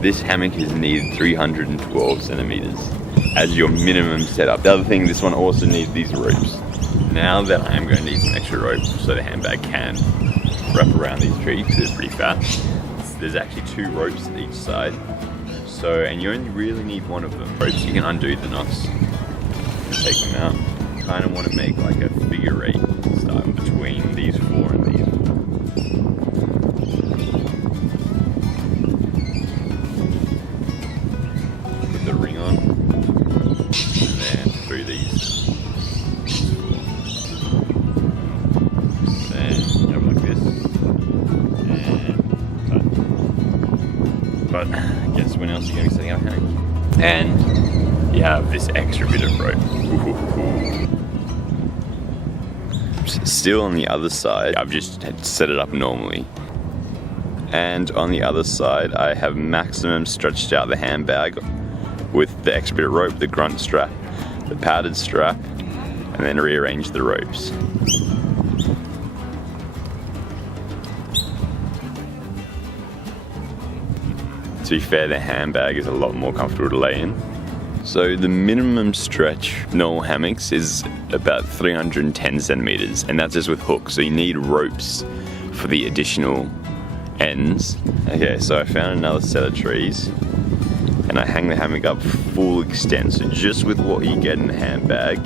This hammock is needed 312 centimeters as your minimum setup. The other thing, this one also needs these ropes. Now that I am going to need some extra rope so the handbag can wrap around these trees because it's pretty fat. There's actually 2 ropes at each side. So, and you only really need one of them. Ropes, you can undo the knots and take them out. You kind of want to make like a figure 8 starting between these 4 and these 4. Put the ring on, and then through these. Then have like this, and cut. But guess when else are you going to be setting up a hammock? And you have this extra bit of rope. Still on the other side, I've just set it up normally. And on the other side, I have maximum stretched out the handbag with the extra bit of rope, the grunt strap, the padded strap, and then rearrange the ropes. To be fair, the handbag is a lot more comfortable to lay in. So the minimum stretch normal hammocks is about 310 centimeters, and that's just with hooks. So you need ropes for the additional ends. Okay, so I found another set of trees, and I hang the hammock up full extent. So just with what you get in the handbag,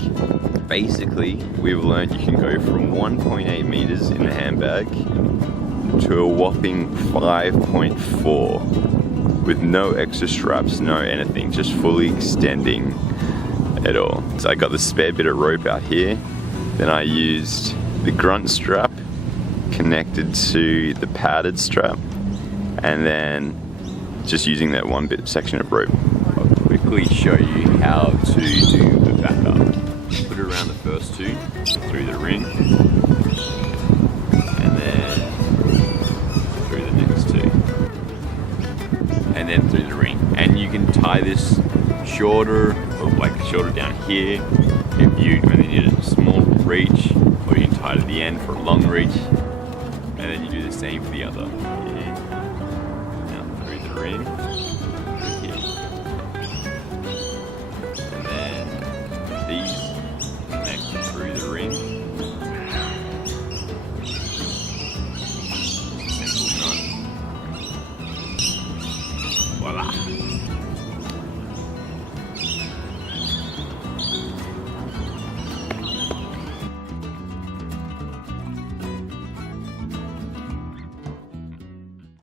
basically we've learned you can go from 1.8 meters in the handbag to a whopping 5.4. with no extra straps, no anything, just fully extending it all. So I got the spare bit of rope out here, then I used the grunt strap connected to the padded strap, and then just using that one bit section of rope. I'll quickly show you how to do the backup. Put it around the first 2, through the ring, and then through the next 2. And then through the ring. And you can tie this shorter, or like shorter down here if you only need a small reach, or you can tie it at the end for a long reach. And then you do the same for the other. Now through the ring.